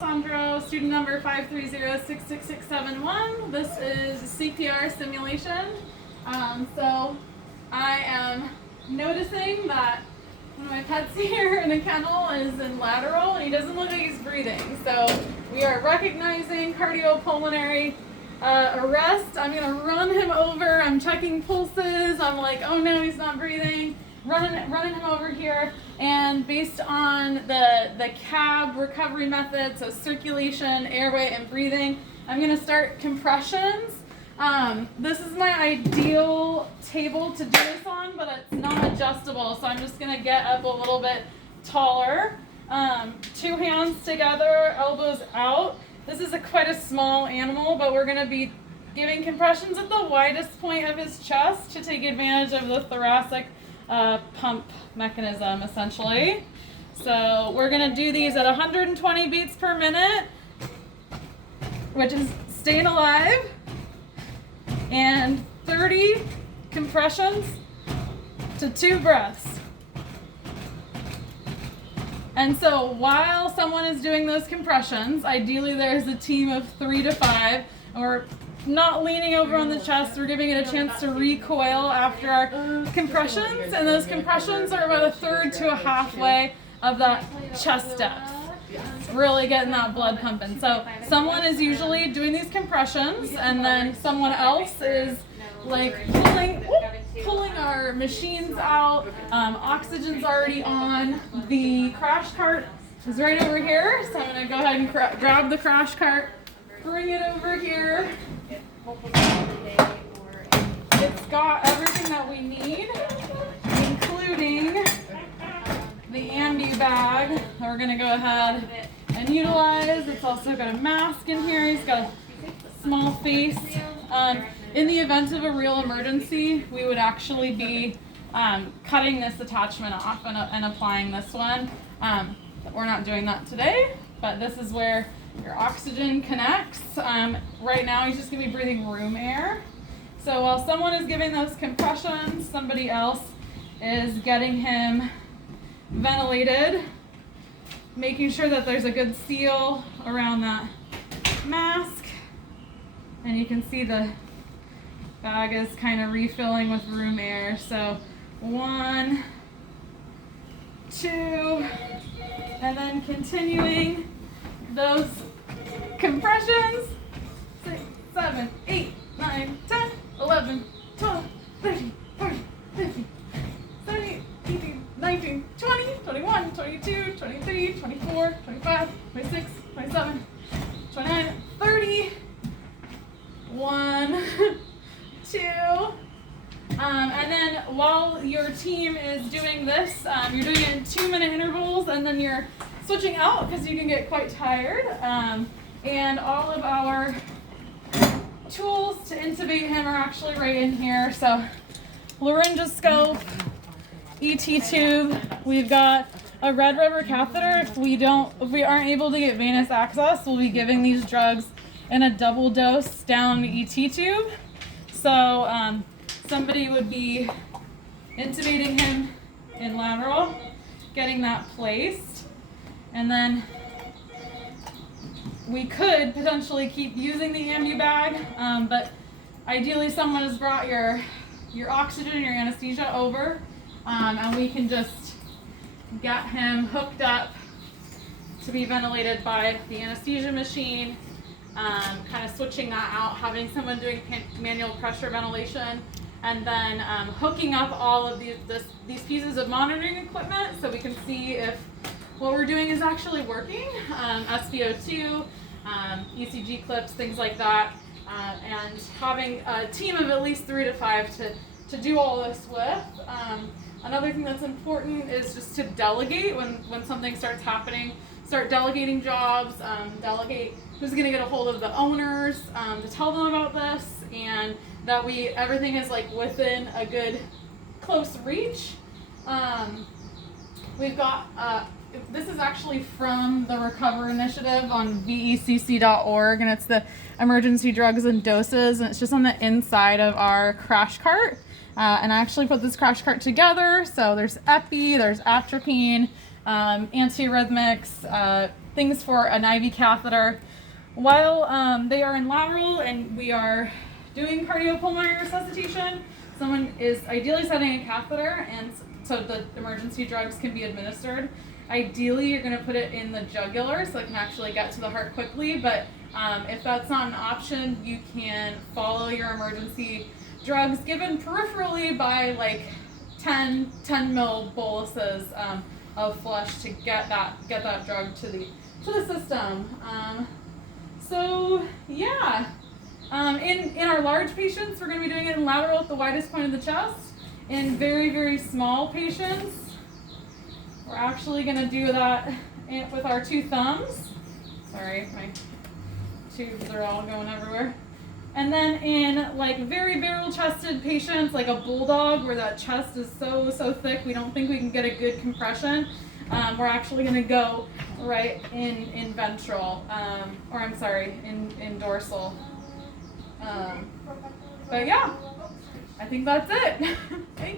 Sandro, student number 530-66671. This is CPR simulation. So I am noticing that one of my pets here in the kennel is in lateral and he doesn't look like he's breathing. So we are recognizing cardiopulmonary arrest. I'm going to run him over. I'm checking pulses. I'm like, oh no, he's not breathing. Running him over here, and based on the CAB recovery method, so circulation, airway, and breathing, I'm going to start compressions. This is my ideal table to do this on, but it's not adjustable, so I'm just going to get up a little bit taller. 2 hands together, elbows out. This is quite a small animal, but we're going to be giving compressions at the widest point of his chest to take advantage of the thoracic pump mechanism, essentially. So we're going to do these at 120 beats per minute, which is staying alive, and 30 compressions to 2 breaths. And so while someone is doing those compressions, ideally there's a team of 3 to 5, and we're not leaning over on the chest. We're giving it a chance to recoil after our compressions, and those compressions are about 1/3 to 1/2 of that chest depth. Really getting that blood pumping. So someone is usually doing these compressions, and then someone else is like pulling our machines out. Oxygen's already on. The crash cart is right over here, so I'm going to go ahead and grab the crash cart, bring it over here. It's got everything that we need, including the ambu bag that we're going to go ahead and utilize. It's also got a mask in here. He's got a small face. In the event of a real emergency, we would actually be cutting this attachment off and applying this one. We're not doing that today, but this is where your oxygen connects. Right now he's just going to be breathing room air. So while someone is giving those compressions, somebody else is getting him ventilated, making sure that there's a good seal around that mask. And you can see the bag is kind of refilling with room air. So 1, 2, and then continuing those compressions. 6, 7, 8, 9, 10, 11, 12, 13, 14, 15, 17, 18, 19, 20, 21, 22, 23, 24, 25, 26, 27, 29, 30. 1, 2. And then while your team is doing this, you're doing it in 2-minute intervals, and then you're switching out because you can get quite tired. And all of our tools to intubate him are actually right in here. So laryngoscope, ET tube, we've got a red rubber catheter. If we aren't able to get venous access, we'll be giving these drugs in a double dose down the ET tube. So somebody would be intubating him in lateral, getting that placed, and then we could potentially keep using the ambu bag, but ideally someone has brought your oxygen and your anesthesia over, and we can just get him hooked up to be ventilated by the anesthesia machine, kind of switching that out, having someone doing manual pressure ventilation, and then hooking up all of these pieces of monitoring equipment so we can see if what we're doing is actually working. SpO2, ECG clips, things like that, and having a team of at least 3 to 5 to do all this with. Another thing that's important is just to delegate when something starts happening. Start delegating jobs, delegate who's going to get a hold of the owners to tell them about this, and that everything is like within a good close reach. We've got this is actually from the Recover Initiative on vecc.org, and it's the emergency drugs and doses, and it's just on the inside of our crash cart. And I actually put this crash cart together. So there's epi, there's atropine, antiarrhythmics, things for an IV catheter. While they are in lateral and we are doing cardiopulmonary resuscitation, someone is ideally setting a catheter, and so the emergency drugs can be administered. Ideally, you're going to put it in the jugular so it can actually get to the heart quickly, but if that's not an option, you can follow your emergency drugs given peripherally by like 10 mil boluses of flush to get that drug to the system. So yeah, in our large patients, we're going to be doing it in lateral at the widest point of the chest. In very, very small patients, we're actually going to do that with our two thumbs. Sorry, my tubes are all going everywhere. And then in like very barrel-chested patients, like a bulldog, where that chest is so thick, we don't think we can get a good compression. We're actually going to go right in ventral, or I'm sorry, in dorsal. But yeah, I think that's it. Thank you.